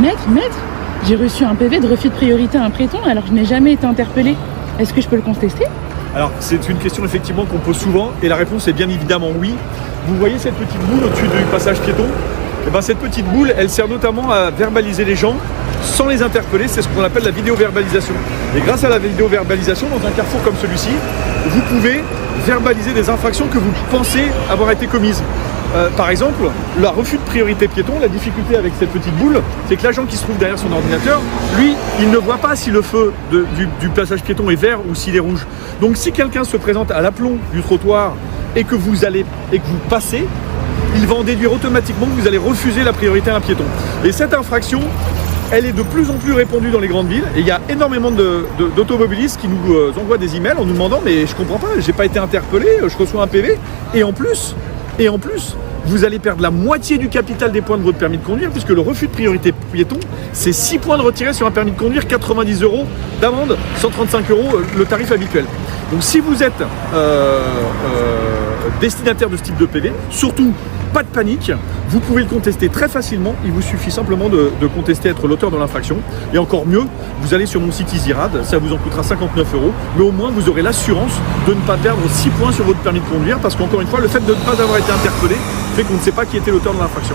Maître, j'ai reçu un PV de refus de priorité à un piéton alors que je n'ai jamais été interpellée. Est-ce que je peux le contester? Alors, c'est une question effectivement qu'on pose souvent et la réponse est bien évidemment oui. Vous voyez cette petite boule au-dessus du passage piéton? Et ben, cette petite boule, elle sert notamment à verbaliser les gens sans les interpeller. C'est ce qu'on appelle la vidéo-verbalisation. Et grâce à la vidéo-verbalisation, dans un carrefour comme celui-ci, vous pouvez verbaliser des infractions que vous pensez avoir été commises. Par exemple, le refus de priorité piéton, la difficulté avec cette petite boule, c'est que l'agent qui se trouve derrière son ordinateur, lui, il ne voit pas si le feu du passage piéton est vert ou s'il est rouge. Donc si quelqu'un se présente à l'aplomb du trottoir et que vous passez, il va en déduire automatiquement que vous allez refuser la priorité à un piéton. Et cette infraction, elle est de plus en plus répandue dans les grandes villes et il y a énormément d'automobilistes qui nous envoient des emails en nous demandant mais je comprends pas, j'ai pas été interpellé, je reçois un PV et en plus, vous allez perdre la moitié du capital des points de votre permis de conduire puisque le refus de priorité piéton, c'est 6 points de retiré sur un permis de conduire, 90 € d'amende, 135 € le tarif habituel. Donc si vous êtes destinataire de ce type de PV, surtout pas de panique, vous pouvez le contester très facilement, il vous suffit simplement de contester être l'auteur de l'infraction. Et encore mieux, vous allez sur mon site EasyRad, ça vous en coûtera 59 €, mais au moins vous aurez l'assurance de ne pas perdre 6 points sur votre permis de conduire, parce qu'encore une fois, le fait de ne pas avoir été interpellé fait qu'on ne sait pas qui était l'auteur de l'infraction.